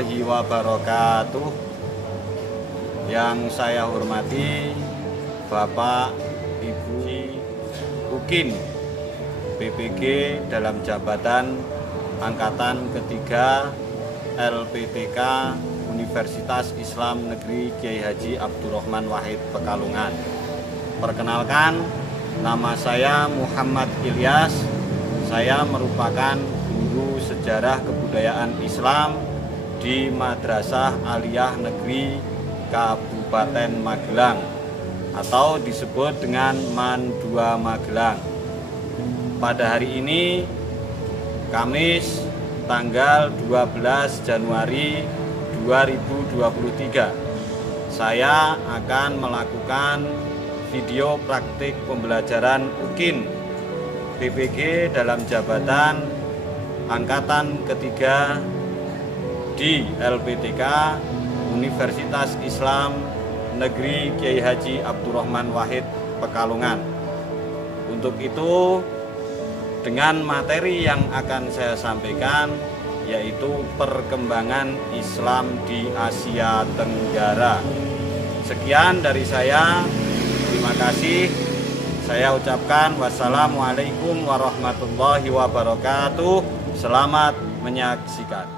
warahmatullahi wabarakatuh. Yang saya hormati Bapak Ibu Ukin BPG dalam jabatan Angkatan ketiga LPTK Universitas Islam Negeri Kiai Haji Abdurrahman Wahid Pekalongan. Perkenalkan, nama saya Muhammad Ilyas. Saya merupakan guru sejarah kebudayaan Islam di Madrasah Aliyah Negeri Kabupaten Magelang atau disebut dengan MAN 2 Magelang. Pada hari ini, Kamis tanggal 12 Januari 2023, saya akan melakukan video praktik pembelajaran UKIN BPG dalam jabatan Angkatan ketiga di LPTK Universitas Islam Negeri Kiai Haji Abdurrahman Wahid Pekalongan. Untuk itu, dengan materi yang akan saya sampaikan yaitu perkembangan Islam di Asia Tenggara. Sekian dari saya. Terima kasih. Saya ucapkan wassalamualaikum warahmatullahi wabarakatuh. Selamat menyaksikan.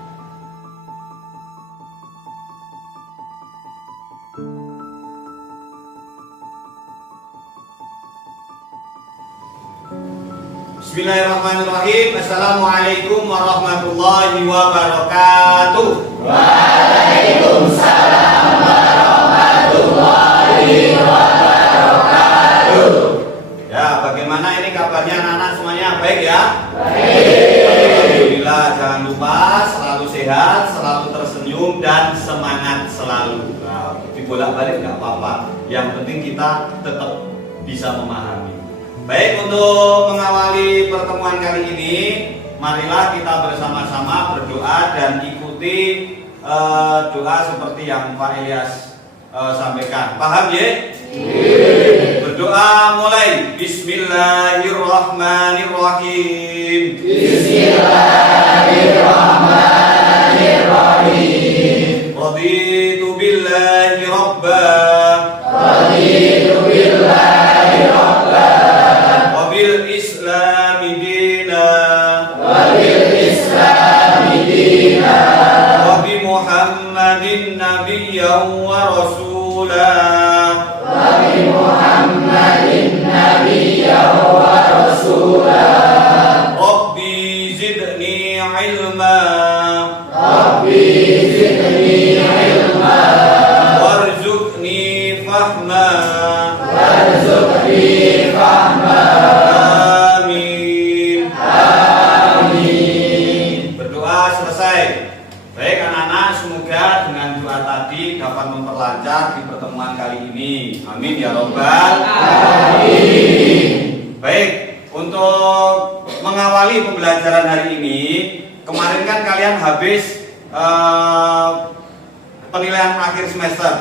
Bismillahirrahmanirrahim. Assalamualaikum warahmatullahi wabarakatuh. Waalaikumsalam warahmatullahi wabarakatuh. Ya, bagaimana ini kabarnya anak-anak semuanya? Baik ya? Baik. Alhamdulillah, jangan lupa selalu sehat, selalu tersenyum dan semangat selalu. Nah, dibolak-balik nggak apa-apa. Yang penting kita tetap bisa memahami. Baik, untuk mengawali pertemuan kali ini, marilah kita bersama-sama berdoa dan ikuti doa seperti yang Pak Ilyas sampaikan. Paham ya? Berdoa mulai. Bismillahirrahmanirrahim. Bismillahirrahmanirrahim. Raditu billahi rabba. Raditu billahi rabba. Wabil islami dina. Wabil islami dina. Wabi Muhammadin nabiyyan wa rasulah. Wabi Muhammadin nabiyyan wa rasulah. Rabbi zidni ilma. Rabbi zidni ilma. Warzuqni fahma. Warzuqni fahma. Amin. Amin. Berdoa selesai. Baik anak-anak, semoga dengan doa tadi dapat memperlancar di pertemuan kali ini. Amin ya robbal Amin. Baik, untuk mengawali pembelajaran hari ini, kemarin kan kalian habis penilaian akhir semester.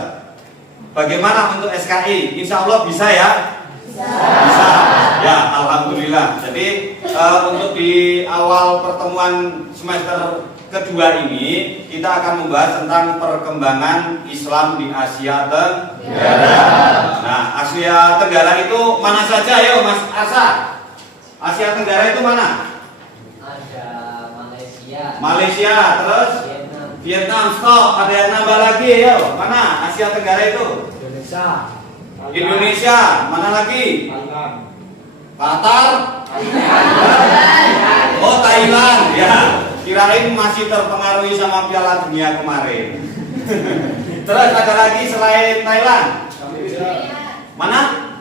Bagaimana untuk SKI? Insya Allah bisa ya? Bisa. Ya, alhamdulillah. Jadi untuk di awal pertemuan semester kedua ini kita akan membahas tentang perkembangan Islam di Asia Tenggara. Nah, Asia Tenggara itu mana saja ya, Mas Arsa? Asia Tenggara itu mana? Ada Malaysia, Malaysia, terus Vietnam, Vietnam, stop. Ada yang nambah lagi ya? Mana Asia Tenggara itu? Indonesia, Indonesia, mana lagi? Thailand, Qatar? Oh, Thailand, ya. Kirain masih terpengaruhi sama Piala Dunia kemarin. Terus ada lagi selain Thailand? Mana?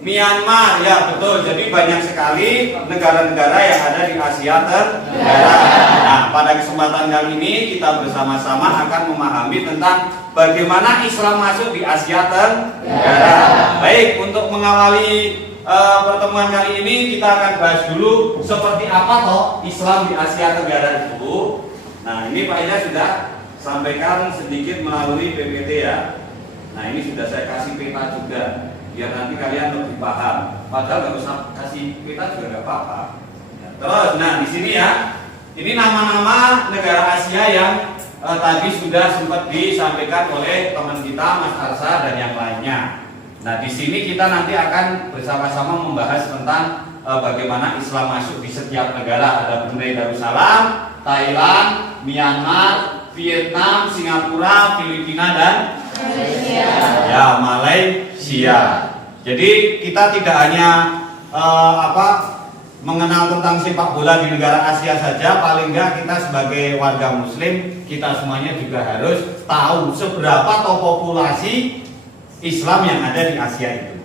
Myanmar, ya betul. Jadi banyak sekali negara-negara yang ada di Asia Tenggara. Nah, pada kesempatan kali ini kita bersama-sama akan memahami tentang bagaimana Islam masuk di Asia Tenggara. Baik, untuk mengawali pertemuan kali ini kita akan bahas dulu seperti apa toh Islam di Asia Tenggara itu. Nah, ini Pak Ida sudah sampaikan sedikit melalui PPT ya. Nah, ini sudah saya kasih peta juga biar nanti kalian lebih paham. Padahal nggak usah kasih peta juga nggak apa-apa. Terus, nah di sini ya, ini nama-nama negara Asia yang tadi sudah sempat disampaikan oleh teman kita Mas Arsa dan yang lainnya. Nah, di sini kita nanti akan bersama-sama membahas tentang bagaimana Islam masuk di setiap negara. Ada Brunei Darussalam, Thailand, Myanmar, Vietnam, Singapura, Filipina dan Malaysia. Jadi kita tidak hanya mengenal tentang sepak bola di negara Asia saja, paling enggak kita sebagai warga muslim, kita semuanya juga harus tahu seberapa populasi Islam yang ada di Asia itu.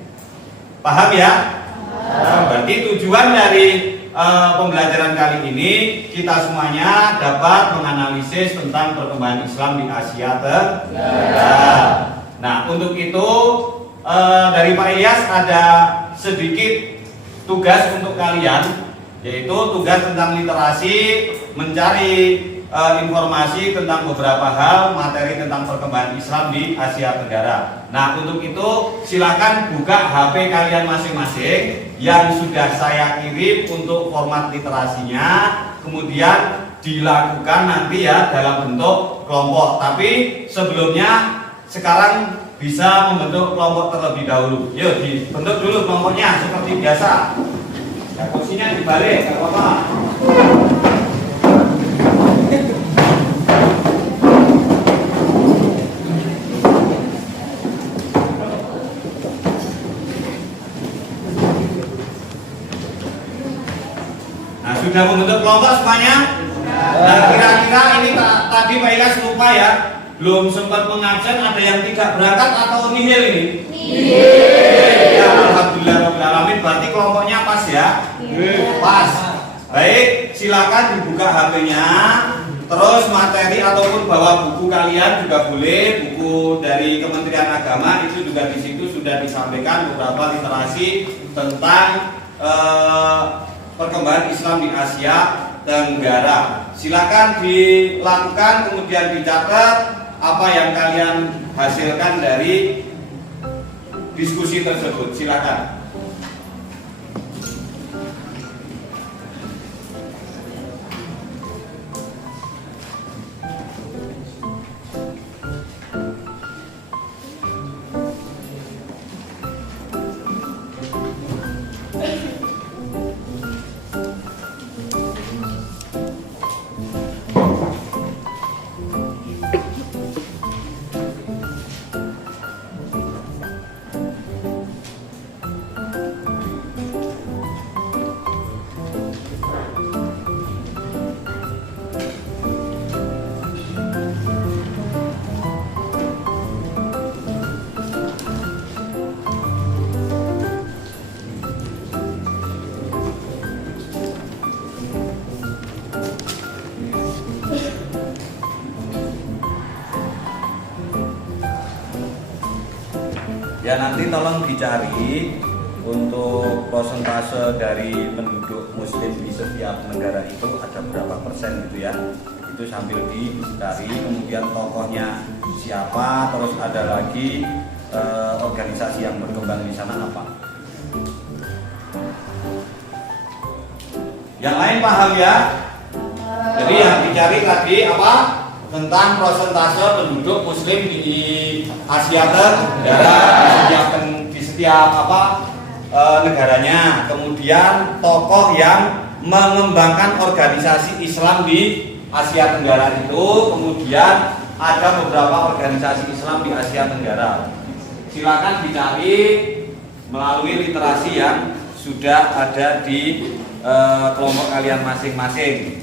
Paham ya? Nah, berarti tujuan dari pembelajaran kali ini kita semuanya dapat menganalisis tentang perkembangan Islam di Asia Tenggara. Nah, untuk itu dari Pak Ilyas ada sedikit tugas untuk kalian, yaitu tugas tentang literasi, mencari informasi tentang beberapa hal, materi tentang perkembangan Islam di Asia Tenggara. Nah, untuk itu silakan buka HP kalian masing-masing yang sudah saya kirim untuk format literasinya, kemudian dilakukan nanti ya dalam bentuk kelompok. Tapi sebelumnya sekarang bisa membentuk kelompok terlebih dahulu. Yuk dibentuk dulu kelompoknya seperti biasa. Ya, kursinya dibalik, nggak apa-apa. Nah, sudah membentuk kelompok semuanya? Nah, kira-kira ini tadi Pak Ilyas lupa ya, belum sempat mengabsen, ada yang tidak berangkat atau nihil ini? Nihil. Ya, alhamdulillah, berarti kelompoknya pas ya? Pas. Baik, silakan dibuka HP-nya. Terus materi ataupun bawa buku kalian juga boleh, buku dari Kementerian Agama itu juga di situ sudah disampaikan beberapa literasi tentang perkembangan Islam di Asia Tenggara. Silakan dilakukan, kemudian dicatat apa yang kalian hasilkan dari diskusi tersebut. Silakan. Ya, nanti tolong dicari untuk persentase dari penduduk muslim di setiap negara itu ada berapa persen gitu ya. Itu sambil dicari, kemudian tokohnya siapa, terus ada lagi organisasi yang berkembang di sana apa. Yang lain paham ya? Jadi yang dicari tadi apa? Tentang persentase penduduk muslim di Asia Tenggara di setiap negaranya. Kemudian tokoh yang mengembangkan organisasi Islam di Asia Tenggara itu, kemudian ada beberapa organisasi Islam di Asia Tenggara. Silakan dicari melalui literasi yang sudah ada di kelompok kalian masing-masing.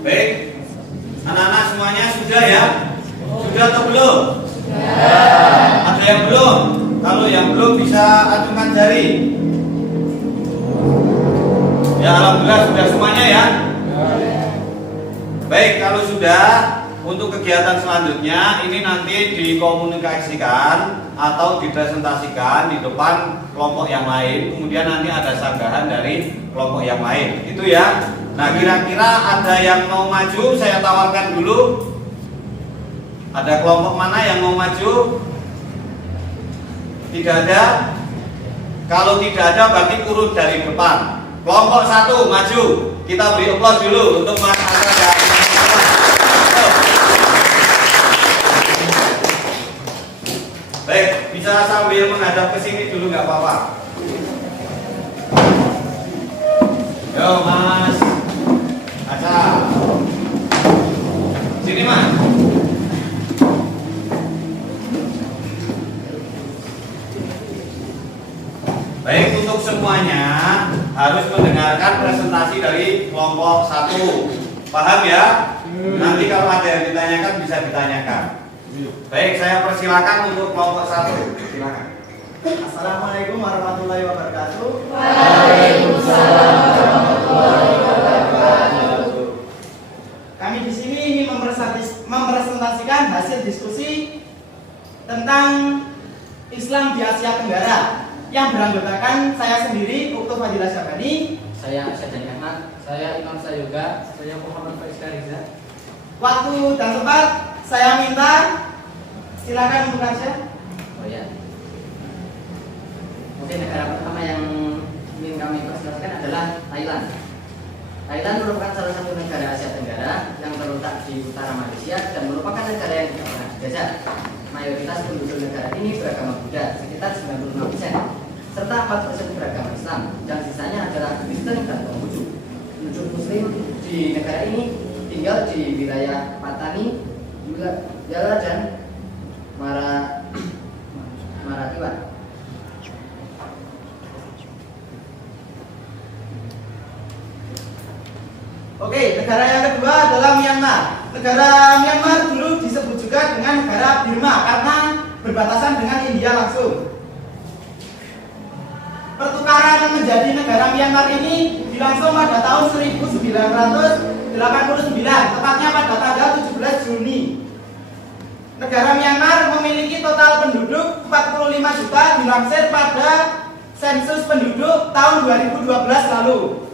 Baik, anak-anak semuanya sudah ya? Sudah atau belum? Ada yang belum? Kalau yang belum bisa acungkan jari. Ya, alhamdulillah sudah semuanya ya. Baik, kalau sudah, untuk kegiatan selanjutnya ini nanti dikomunikasikan atau dipresentasikan di depan kelompok yang lain. Kemudian nanti ada sanggahan dari kelompok yang lain. Itu ya. Nah, kira-kira ada yang mau maju? Saya tawarkan dulu. Ada kelompok mana yang mau maju? Tidak ada. Kalau tidak ada berarti urut dari depan. Kelompok 1 maju. Kita beri aplaus dulu untuk Mas Asra dan baik, bisa sambil menghadap ke sini dulu nggak apa-apa. Yo Mas Asra, sini Mas. Baik, untuk semuanya harus mendengarkan presentasi dari kelompok 1. Paham ya? Nanti kalau ada yang ditanyakan bisa ditanyakan. Baik, saya persilakan untuk kelompok 1. Silakan. Assalamualaikum warahmatullahi wabarakatuh. Waalaikumsalam warahmatullahi wabarakatuh. Kami di sini ingin mempresentasikan hasil diskusi tentang Islam di Asia Tenggara yang beranggotakan saya sendiri, Uktu Fadilah Syabani, Saya Syahdan Ahmad. Saya Imam Sayoga. Saya Muhammad Faiz Riza. Waktu dan tempat saya minta silakan untuk aja. Oh ya. Mungkin negara pertama yang ingin kami presentasikan adalah Thailand. Thailand merupakan salah satu negara Asia Tenggara yang terletak di utara Malaysia dan merupakan negara yang tidak pernah dijajah. Mayoritas penduduk negara ini beragama Buddha, sekitar 95%, serta 4% beragama Islam, dan sisanya adalah Kristen dan Konghucu. Penduduk Muslim di negara ini tinggal di wilayah Patani, Yala dan Maratiwan. Oke, negara yang kedua adalah Myanmar. Negara Myanmar dulu disebut juga dengan negara Burma karena berbatasan dengan India langsung. Pertukaran menjadi negara Myanmar ini dilangsung pada tahun 1989, tepatnya pada tanggal 17 Juni. Negara Myanmar memiliki total penduduk 45 juta dilansir pada sensus penduduk tahun 2012 lalu.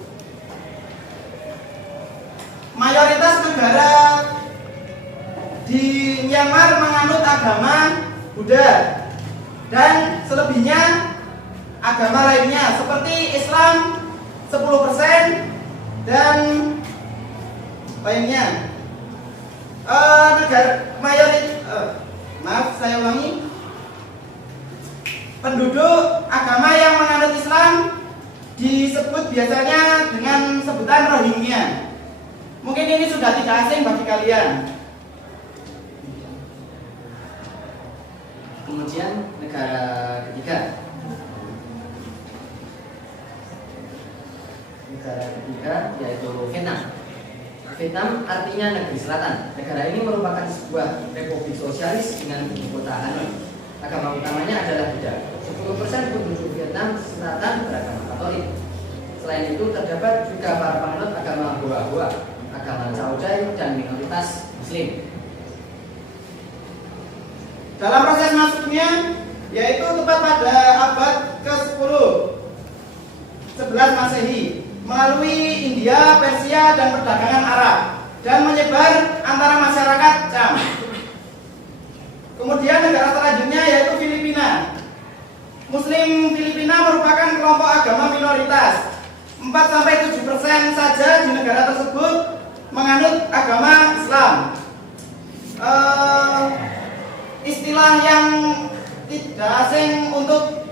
Mayoritas negara di Myanmar menganut agama Buddha dan selebihnya agama lainnya seperti Islam 10% dan lainnya. Saya ulangi. Penduduk agama yang menganut Islam disebut biasanya dengan sebutan Rohingya. Mungkin ini sudah tidak asing bagi kalian. Kemudian negara ketiga. Negara ketiga yaitu Vietnam. Vietnam artinya negeri selatan. Negara ini merupakan sebuah republik sosialis dengan ibu kota Hanoi. Agama utamanya adalah Buddha. 10% penduduk Vietnam selatan beragama Katolik. Selain itu terdapat juga para penganut agama Hoa, agama Cao Dai, dan minoritas Muslim. Dalam proses masuknya yaitu tepat pada abad ke-10 11 Masehi melalui India, Persia, dan perdagangan Arab dan menyebar antara masyarakat Cham. Kemudian negara selanjutnya yaitu Filipina. Muslim Filipina merupakan kelompok agama minoritas. 4-7% saja di negara tersebut menganut agama Islam. Istilah yang tidak asing untuk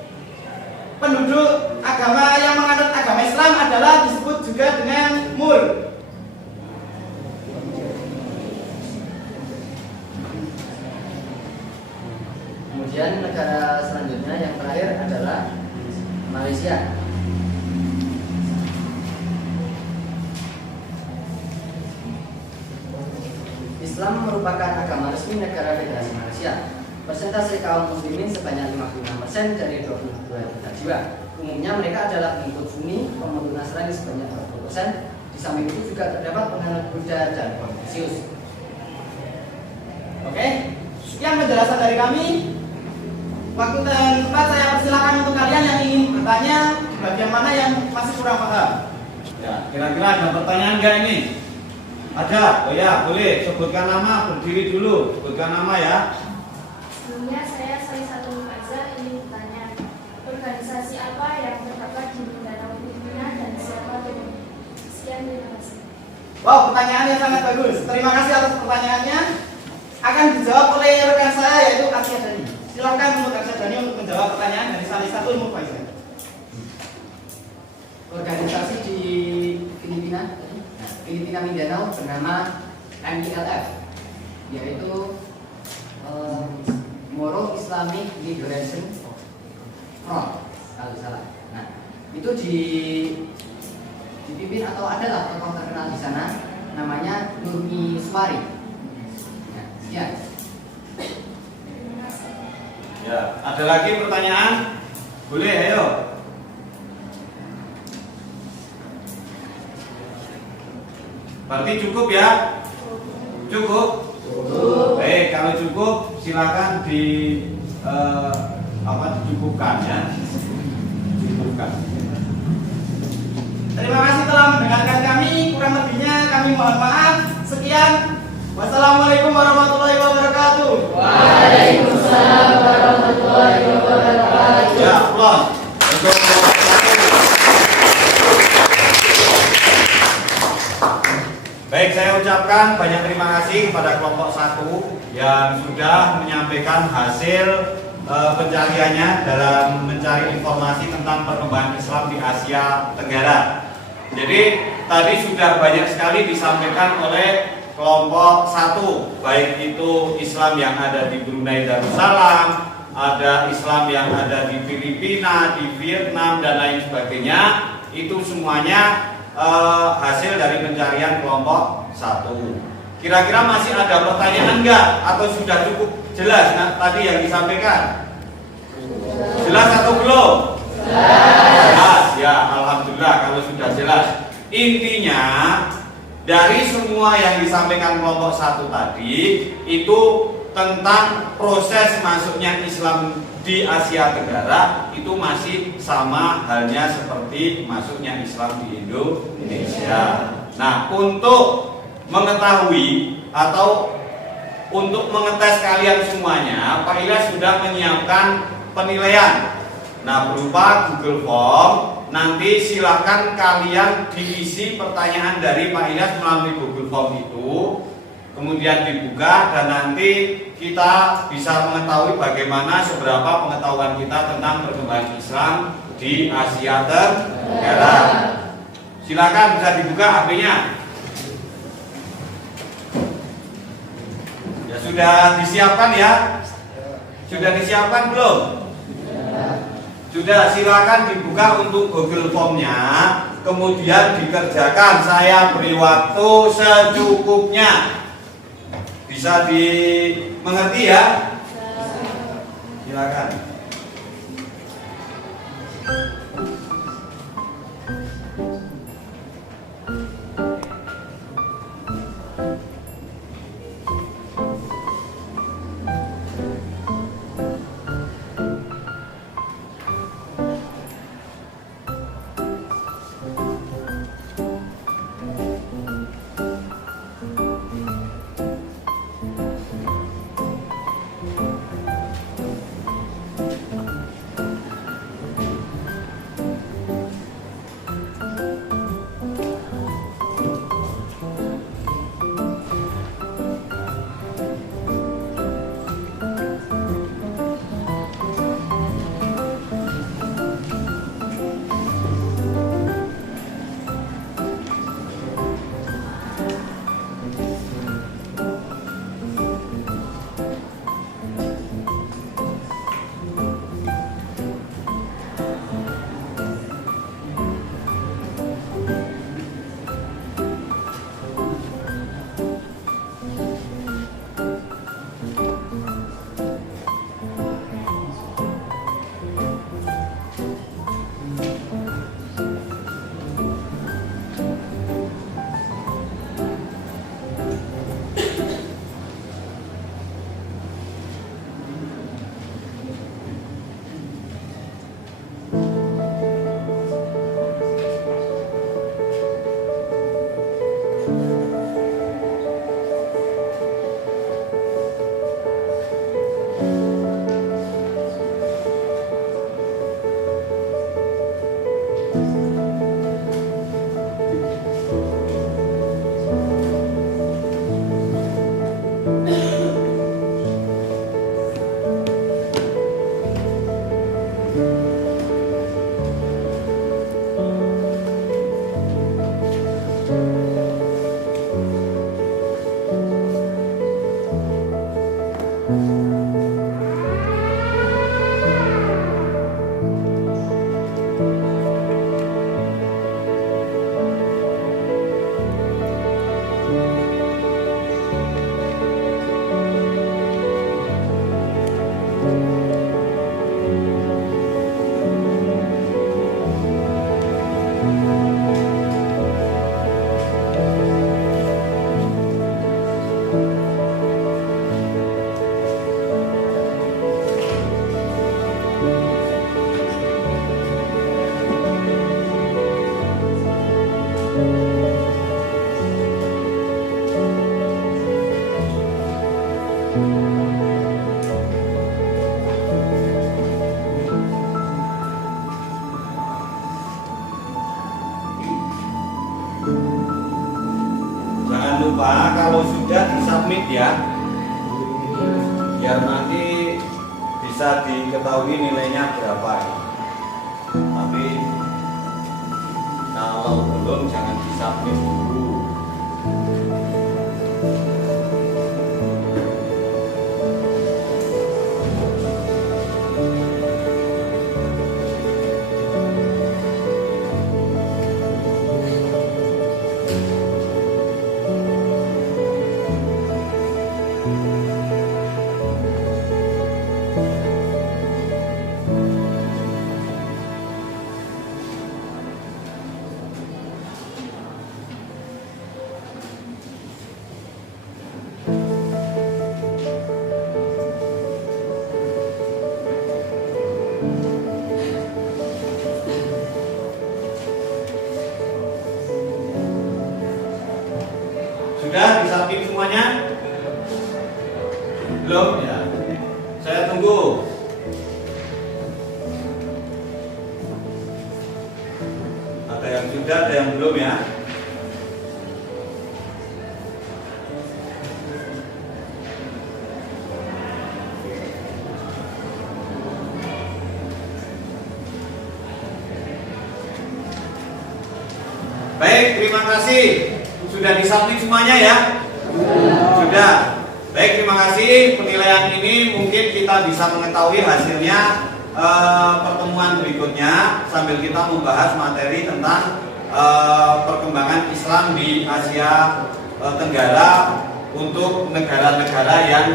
penduduk agama yang menganut agama Islam adalah disebut juga dengan Mur. Kemudian negara selanjutnya yang terakhir adalah Malaysia. Islam merupakan agama resmi negara Federasi Malaysia. Persentase kaum muslimin sebanyak 56% dari 22 juta jiwa. Umumnya mereka adalah pengikut Sunni, pemeluk Nasrani sebanyak 20%. Di samping itu juga terdapat penganut Buddha dan Konfusius. Oke, sekian penjelasan dari kami. Waktu dan tempat saya persilakan untuk kalian yang ingin bertanya bagian mana yang masih kurang paham. Ya, kira-kira ada pertanyaan nggak ini? Ada? Oh ya, boleh. Sebutkan nama, berdiri dulu. Sebutkan nama ya. Sebelumnya saya salah satu Faza ingin bertanya, organisasi apa yang terdapat di Mindanao Filipina dan siapa pemimpinnya? Sekian, terima kasih. Wow, pertanyaan yang sangat bagus. Terima kasih atas pertanyaannya. Akan dijawab oleh rekan saya yaitu Asia Dani. Silakan untuk Asia Dani untuk menjawab pertanyaan dari salah satu ilmu Faizal. Organisasi di Filipina Mindanao bernama MILF, yaitu Moro Islamic Liberation Front kalau salah. Nah, itu dipimpin atau adalah tokoh terkenal di sana, namanya Nurmi Suari. Nah, sekian. Ya, ada lagi pertanyaan? Boleh, ayo. Berarti cukup ya? Cukup? Baik, kalau cukup silakan dicukupkan ya. Cukupkan. Terima kasih telah mendengarkan kami. Kurang lebihnya kami mohon maaf. Sekian. Wassalamualaikum warahmatullahi wabarakatuh. Waalaikumsalam warahmatullahi wabarakatuh. Ya, Allah. Untuk baik, saya ucapkan banyak terima kasih pada kelompok 1 yang sudah menyampaikan hasil pencariannya dalam mencari informasi tentang perkembangan Islam di Asia Tenggara. Jadi tadi sudah banyak sekali disampaikan oleh kelompok 1, baik itu Islam yang ada di Brunei Darussalam, ada Islam yang ada di Filipina, di Vietnam dan lain sebagainya. Itu semuanya hasil dari pencarian kelompok 1. Kira-kira masih ada pertanyaan enggak? Atau sudah cukup jelas tadi yang disampaikan? Jelas atau belum? Jelas ya, alhamdulillah kalau sudah jelas. Intinya dari semua yang disampaikan kelompok 1 tadi itu tentang proses masuknya Islam di Asia Tenggara itu masih sama halnya seperti masuknya Islam di Indonesia. Nah, untuk mengetahui atau untuk mengetes kalian semuanya, Pak Ilyas sudah menyiapkan penilaian. Nah, berupa Google Form. Nanti silakan kalian diisi pertanyaan dari Pak Ilyas melalui Google Form itu. Kemudian dibuka dan nanti kita bisa mengetahui bagaimana seberapa pengetahuan kita tentang perkembangan Islam di Asia Tenggara. Silakan bisa dibuka HP-nya. Ya sudah disiapkan ya? Sudah disiapkan belum? Sudah, silakan dibuka untuk Google Form-nya. Kemudian dikerjakan. Saya beri waktu secukupnya. Bisa dimengerti ya? Silakan. kalau sudah disubmit ya, biar nanti bisa diketahui nilainya berapa ya. Tapi kalau belum jangan disubmit dulu. Sudah disubmit semuanya? Belum ya? Saya tunggu. Ada yang sudah, ada yang belum ya? Baik, terima kasih. Sudah disubmit semuanya ya? Sudah. Baik, terima kasih. Penilaian ini mungkin kita bisa mengetahui hasilnya pertemuan berikutnya sambil kita membahas materi tentang perkembangan Islam di Asia Tenggara untuk negara-negara yang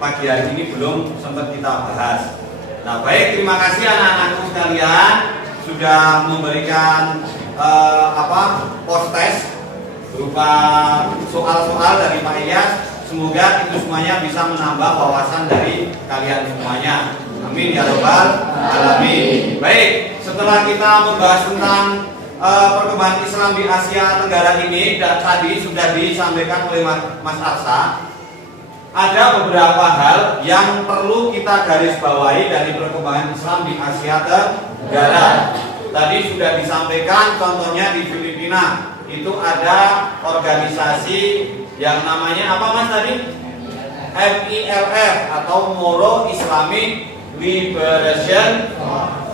pagi hari ini belum sempat kita bahas. Nah, baik, terima kasih anak-anakku sekalian sudah memberikan post test berupa soal-soal dari Pak Ilyas. Semoga itu semuanya bisa menambah wawasan dari kalian semuanya. Amin ya rabbal alamin. Baik, setelah kita membahas tentang perkembangan Islam di Asia Tenggara ini, dan tadi sudah disampaikan oleh Mas Arsa, ada beberapa hal yang perlu kita garis bawahi dari perkembangan Islam di Asia Tenggara. Tadi sudah disampaikan contohnya di Filipina. Itu ada organisasi yang namanya apa Mas tadi? MILF atau Moro Islamic Liberation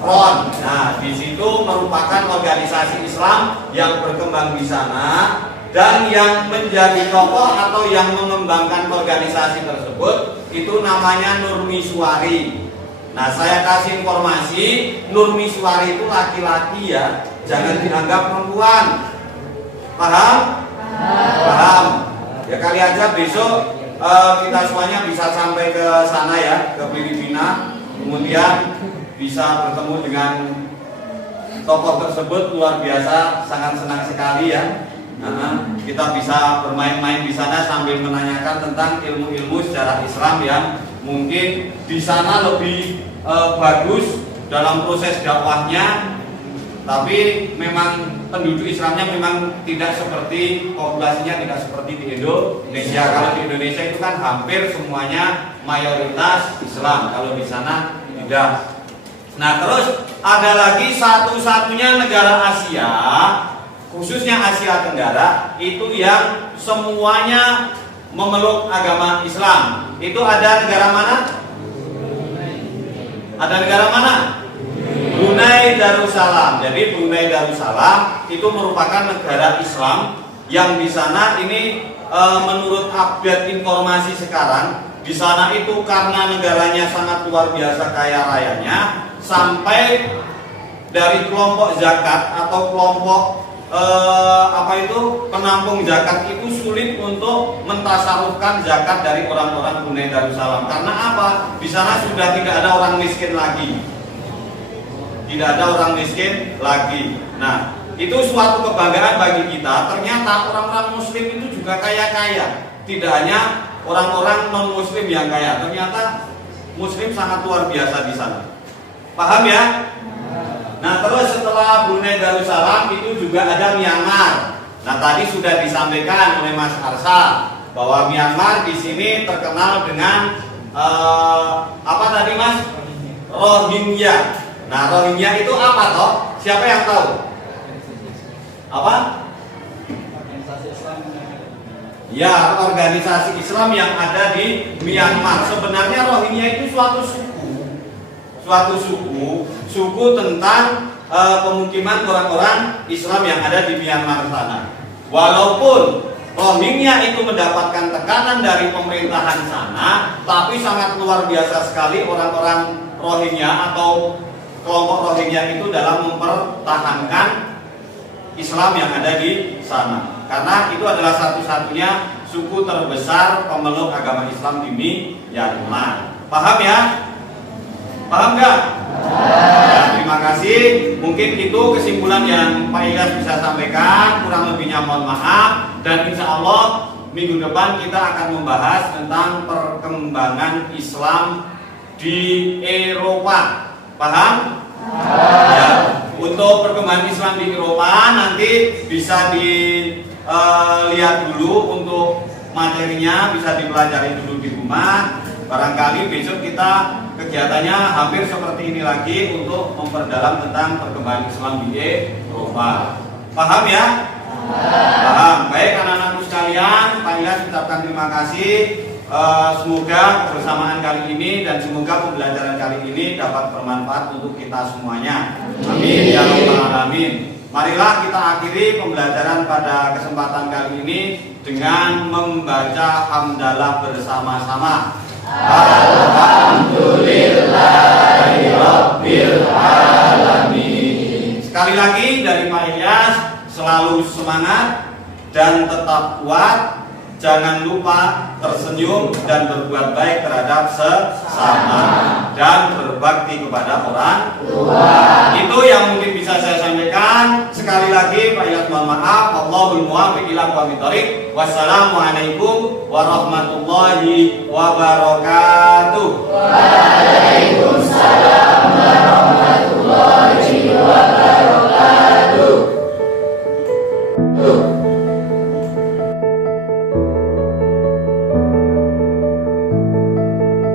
Front. Nah, di situ merupakan organisasi Islam yang berkembang di sana, dan yang menjadi tokoh atau yang mengembangkan organisasi tersebut itu namanya Nurmiswari. Nah, saya kasih informasi, Nurmiswari itu laki-laki ya, jangan dianggap perempuan. Paham? Paham. Ya kali aja besok kita semuanya bisa sampai ke sana ya, ke Filipina. Kemudian bisa bertemu dengan tokoh tersebut, luar biasa, sangat senang sekali ya. Kita bisa bermain-main di sana sambil menanyakan tentang ilmu-ilmu secara Islam yang mungkin di sana lebih bagus dalam proses dakwahnya. Tapi memang penduduk Islamnya memang tidak seperti, populasinya tidak seperti di Indonesia. Kalau di Indonesia itu kan hampir semuanya mayoritas Islam, kalau di sana tidak. Nah, terus ada lagi satu-satunya negara Asia, khususnya Asia Tenggara, itu yang semuanya memeluk agama Islam. Itu ada negara mana? Ada negara mana? Brunei Darussalam. Jadi Brunei Darussalam itu merupakan negara Islam yang di sana ini menurut update informasi sekarang, di sana itu karena negaranya sangat luar biasa kaya rayanya, sampai dari kelompok zakat atau kelompok penampung zakat itu sulit untuk mentasarufkan zakat dari orang-orang Brunei Darussalam. Karena apa? Di sana sudah tidak ada orang miskin lagi. Tidak ada orang miskin lagi. Nah, itu suatu kebanggaan bagi kita. Ternyata orang-orang muslim itu juga kaya-kaya. Tidak hanya orang-orang non-muslim yang kaya. Ternyata muslim sangat luar biasa di sana. Paham ya? Nah, terus setelah Brunei Darussalam itu juga ada Myanmar. Nah, tadi sudah disampaikan oleh Mas Arsa bahwa Myanmar di sini terkenal dengan apa tadi Mas? Rohingya. Nah, Rohingya itu apa toh? Siapa yang tahu? Apa? Ya, organisasi Islam yang ada di Myanmar. Sebenarnya Rohingya itu suatu suku tentang pemukiman orang-orang Islam yang ada di Myanmar sana. Walaupun Rohingya itu mendapatkan tekanan dari pemerintahan sana, tapi sangat luar biasa sekali orang-orang Rohingya atau kelompok Rohingya itu dalam mempertahankan Islam yang ada di sana. Karena itu adalah satu-satunya suku terbesar pemeluk agama Islam di Myanmar. Paham ya? Paham nggak? Ya, terima kasih. Mungkin itu kesimpulan yang Pak Ilyas bisa sampaikan. Kurang lebihnya mohon maaf. Dan insya Allah minggu depan kita akan membahas tentang perkembangan Islam di Eropa. Paham? Ya. Untuk perkembangan Islam di Eropa nanti bisa dilihat dulu untuk materinya, bisa dipelajari dulu di rumah. Barangkali besok kita kegiatannya hampir seperti ini lagi untuk memperdalam tentang perkembangan Islam di Eropa. Paham ya? Paham. Baik anak-anakku sekalian, Pak Ilyas ucapkan terima kasih. Semoga kebersamaan kali ini dan semoga pembelajaran kali ini dapat bermanfaat untuk kita semuanya. Amin ya rabbal alamin. Marilah kita akhiri pembelajaran pada kesempatan kali ini dengan membaca hamdalah bersama-sama. Alhamdulillahirabbil alamin. Sekali lagi dari Pak Ilyas, selalu semangat dan tetap kuat. Jangan lupa tersenyum dan berbuat baik terhadap sesama dan berbakti kepada orang tua. Itu yang mungkin bisa saya sampaikan. Sekali lagi Pak Ilyas mohon maaf. Wallahul muwaffiq ila aqwamit thoriq. Wassalamualaikum warahmatullahi wabarakatuh.